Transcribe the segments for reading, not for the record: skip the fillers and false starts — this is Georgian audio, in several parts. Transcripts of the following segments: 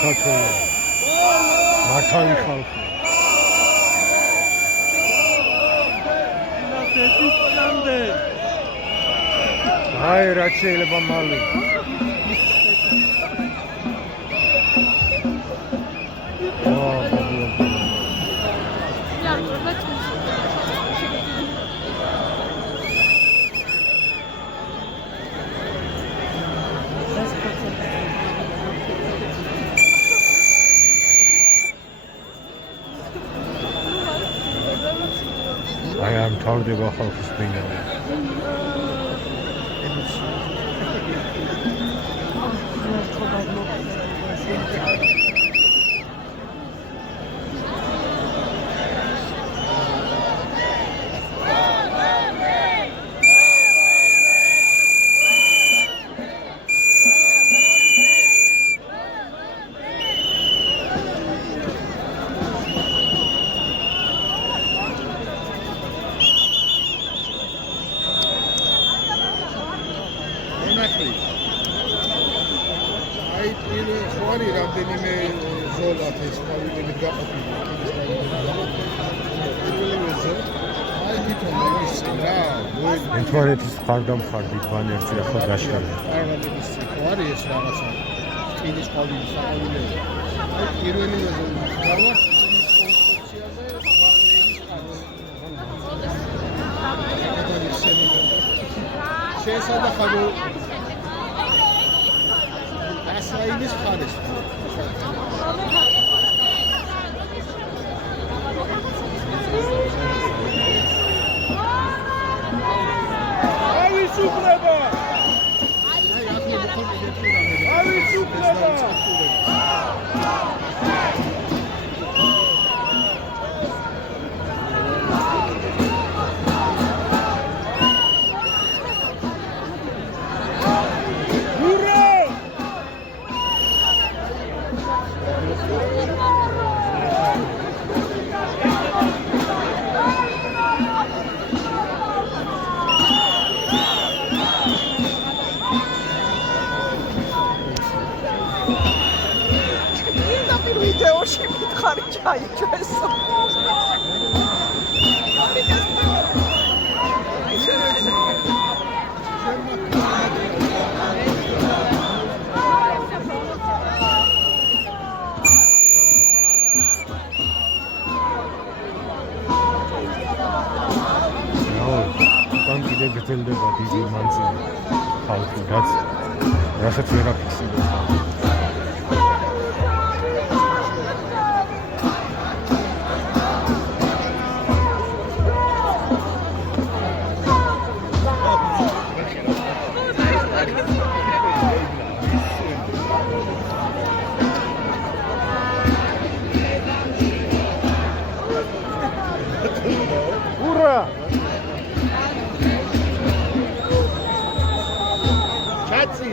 საქართველოს მართალი ხალხი აი რაც შეიძლება მალე აი ამ თავდება ხალხის ბინაური ერთმანეთის ხარდამხარდ ბანერზე ახლა გაშლილი. პარლამენტის ციხე არის რაღაცა. წინის ყოლის საყოველთაო. პირველი გავარ კონსტიტუციაზე შესაძლოა ასაილის ხარეს. Supleba! Ai supleba! ვიდეოში მითხარი ჩაიჭესო. თან კიდე გრძელდება დიდი მანძილი ხალხი, რასაც ვერ აფიქსირებს. Ура! Чати!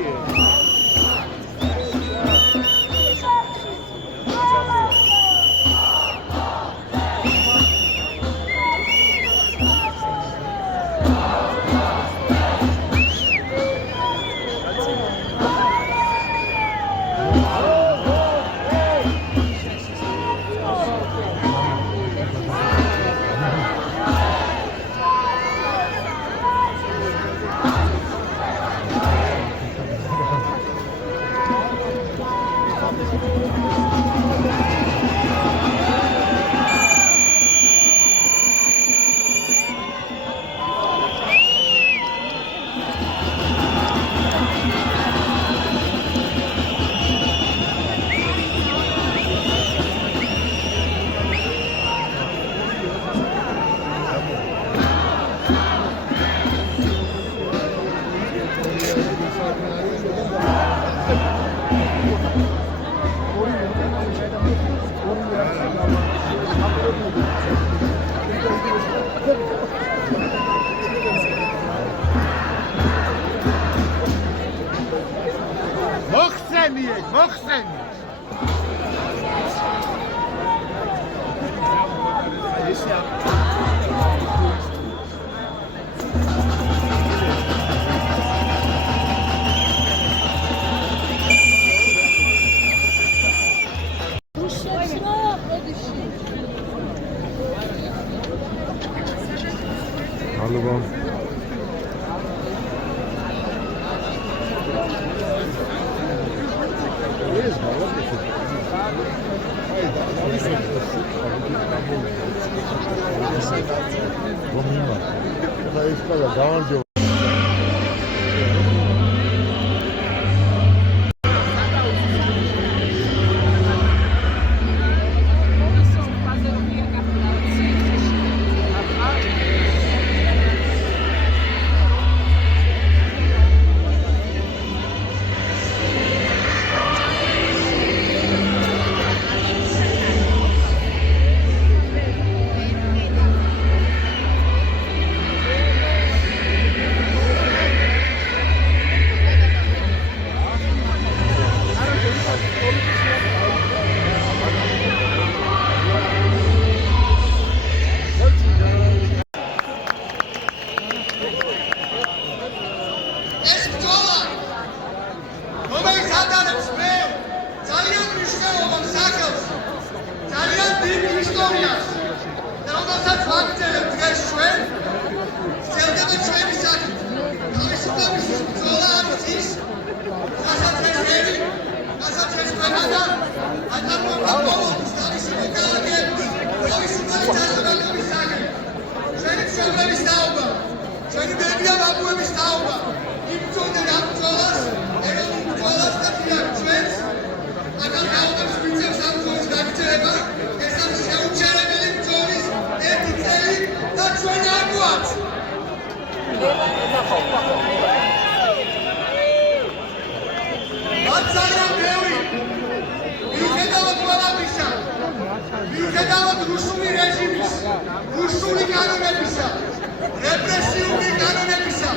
მადლობა. მიუხედავად რუსული რეჟიმის, რუსული კანონებისა, რეპრესიული კანონებისა,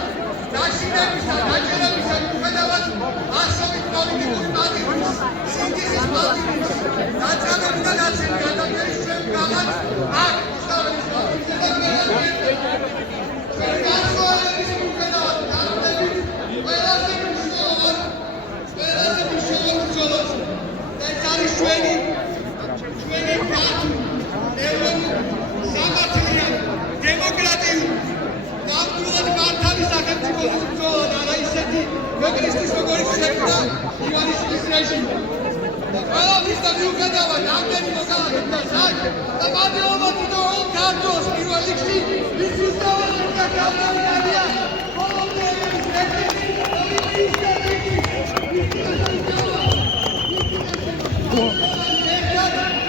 დაშინებისა, დაჭერებისა, მიუხედავად მასობით პოლიტიკური პატივის, სინდისის პატივის, ნაწამები და ნაწილი ადამიანის ჩვენ გამად აქ უსწავლების ჩვენ განსხვავების მიუხედავად კანონებით ყველაზე მნიშვნელოვანი ბრძოლას ეს არის ჩვენი დემოკრატიული გამძლეობად მართალი სახელმწიფოს ბრძოლა და არა ისეთი მეკრისთვის როგორიც შექმნა ივანიშვილის რეჟიმი. ყველაფრის და მიუხედავად ამდენი მოქალაქე დგას აქ და მადლობა თითოეულ ქართველს პირველ რიგში ვის უსწავლელებს და გამგარია კოლონიალების რეჟიმის პოლიციის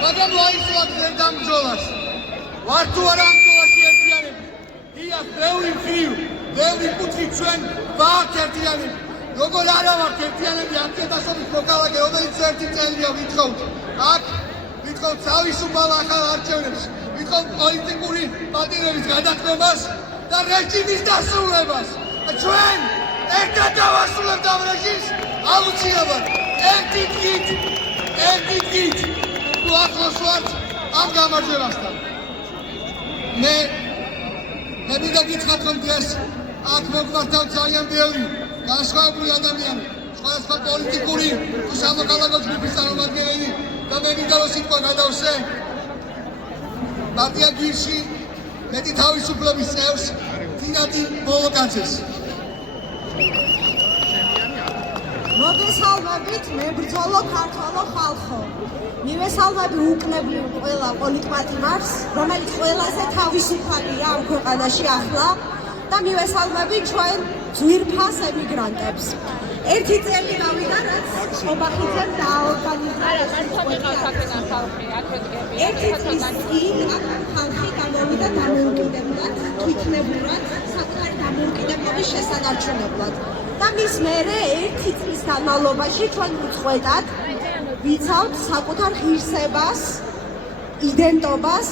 მაგრამ ვაისვაგზებ ამ ბრძოლას. ვარ თუ არა ამ ბრძოლაში ერთიანები. დიახ, ბევრი მხრივ, ბევრი კუთხით ჩვენ ვართ ერთიანები. როგორ არა ვართ ერთიანები 10,000-ობით მოქალაქე, რომელიც ერთი წელია ვითხოვთ. აქ ვითხოვთ თავისუფალ ახალ არჩევნებს, ვითხოვთ პოლიტიკური პატივების გადაწყვეტას და რეჟიმის დასრულებას. ჩვენ ერთად დავასრულებთ ამ რეჟიმს აუცილებლად. ერთი დღით თუ ახლოს ვართ ამ გამარჯვებასთან. მე მინდა გითხრათ, რომ დღეს აქ მოგმართავთ ძალიან ბევრი განსხვავებული ადამიანი, სხვადასხვა პოლიტიკური თუ სამოქალაქო ჯგუფის წარმომადგენელი და მე მინდა რომ სიტყვა გადავსე პარტია გირში მეტი თავისუფლების წევრს თინათინ ბოლოკაძეს. მოგესალმებით, მებრძოლო ქართველო ხალხო. მივესალმები უკნებლივ ყველა პოლიტმატიმარს, რომელიც ყველაზე თავისუფალია ამ ქვეყანაში ახლა და მივესალმები ჩვენ ძვირფას ემიგრანტებს. ერთი წელი გავიდა, რაც ობახიძემ დააორგანიზა ერთი წლის წინ ხალხი გამოვიდა დამოუკიდებლად, თვითნებურად, საკუთარი დამოუკიდებლობის შესანარჩუნებლად. და მის მერე ერთი წლის განმავლობაში ჩვენ უწყვეტად ვიცავთ საკუთარ ღირსებას, იდენტობას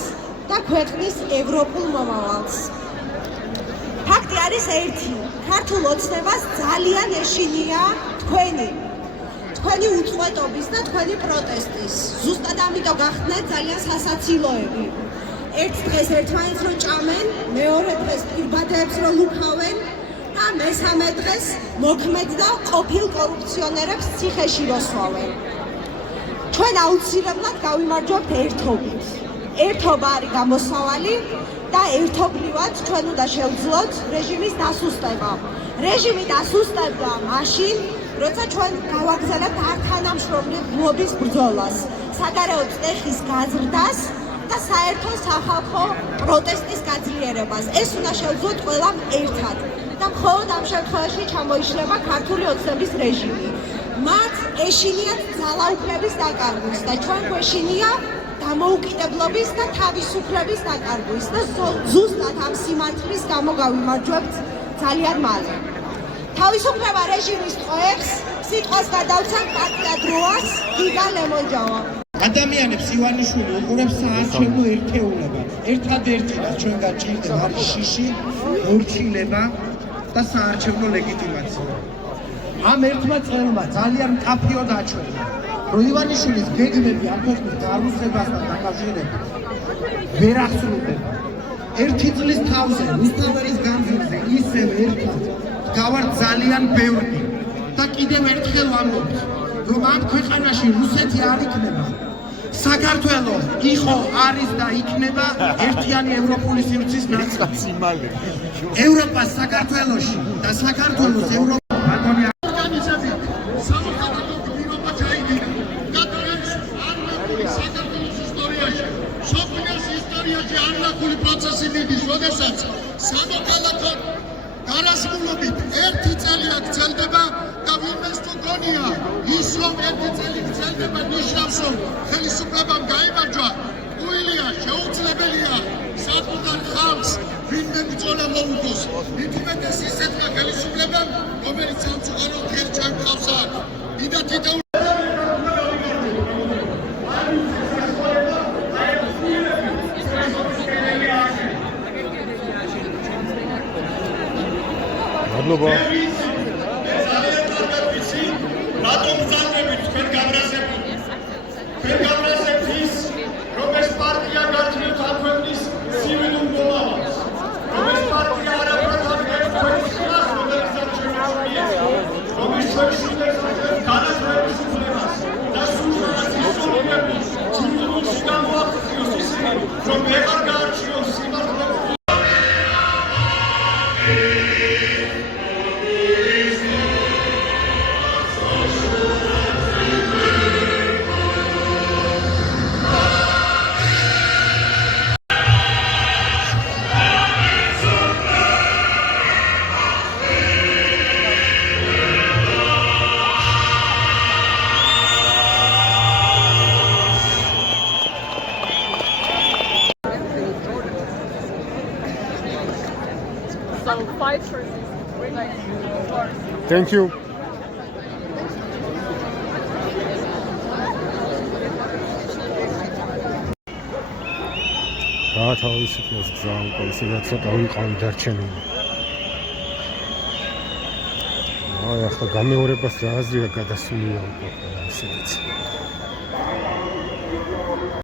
და ქვეყნის ევროპულ მომავალს. ფაქტი არის ერთი, ქართულ ოცნებას ძალიან ეშინია თქვენი უწყვეტობის და თქვენი პროტესტის. ზუსტად ამიტომ გახდნენ ძალიან სასაცილოები. ერთ დღეს ერთმანეთს რო ჭამენ, მეორე დღეს პირბადეებს რო ლუქავენ და მესამე დღეს მოქმედ და ყოფილ კორუფციონერებს ციხეში რო სვავენ. ჩვენ აუცილებლად გავიმარჯვებთ ერთობით. ერთობა არის გამოსავალი და ერთობლივად ჩვენ უნდა შევძლოთ რეჟიმის დასუსტება. რეჟიმი დასუსტება მაშინ, როცა ჩვენ გავაგზავნებთ ართანამშრომლობის ბრძოლას, საგარეო წესის გაზრდას და საერთო სახალხო პროტესტის გაძლიერებას. ეს უნდა შევძლოთ ყველამ ერთად და მხოლოდ ამ შემთხვევაში ჩამოიშლება ქართული ოცნების რეჟიმი. მათ ეშინიათ ძალაუფლების დაკარგვის და ჩვენ გვეშინია დამოუკიდებლობის და თავისუფლების დაკარგვის და ზუსტად ამ სიმართლის გამო გავიმარჯვებთ ძალიან მალე. თავისუფლება რეჟიმის ტყვეებს სიტყვას გადავცემ პარტია დროას გიგა ლემონჯავა. ადამიანებს ივანიშვილი უყურებს საარჩევნო ერთეულებას. ერთადერთი რაც ჩვენ გაჭირდება არის შიში, მორჩილება და საარჩევნო ლეგიტიმაცია. ამ ერთმა წელმა ძალიან მკაფიო დაჩვენა, რომ ივანიშვილის გეგმები ამ ქვეყნის გარუსებასთან დაკავშირებით ვერ აღსრულდება. ერთი წლის თავზე რუსთაველის განძილზე ისევ ერთად გავართ ძალიან ბევრი და კიდევ ერთხელ ვამბობთ, რომ ამ ქვეყანაში რუსეთი არ იქნება. საქართველო იყო, არის და იქნება ერთიანი ევროპული სივრცის ნაწილი. ევროპა საქართველოში და საქართველოს ევროპა ბატონი ორგანიზებით სამოქალაქო გმირობა ჩაიდინა და დღეს არ ნახული საქართველოს ისტორიაში, მსოფლიოს ისტორიაში არ ნახული პროცესი მიდის, როდესაც სამოქალაქო გარასმულობით ერთი წელი გრძელდება და ვინმეს თუ გონია ის რომ ერთი წელი გრძელდება ნიშნავს რომ ხელისუფლებამ გაიმარჯვა, უილია, შეუძლებელია საკუთარ ხალხს ვინმე ბრძოლა მოუგოს. მით უმეტეს ისეთმა ხელისუფლებამ, რომელიც სამწუხაროდ ღირ ჩვენ ხავს აქ. დიდად თითოეული მადლობა. რატომ ძალებით თქვენ გავრასებული? თქვენ გავრასებთ ის, რომ ეს პარტია გართმევთ ამ ქვეყნის სივილ მომავალს. რომ ეს პარტია არაფრად აღდგენს ქვეყნის ხალხს, რომელსაც შემოგვიეცა. რომ ის ჩვენს განათლების უფლებას და სულს ისწავლებს, ჯგუფში გამოახციოს ისინი, რომ ვეღარ გაარჩიოს სიმართლე. So fight for this, like, for Thank you. თავისუფლებას გზა უკვე ისედაც ცოტა ვიყავი დარჩენილი. ახლა გამეორებას რა აზრია გადასულია უკვე ისედაც.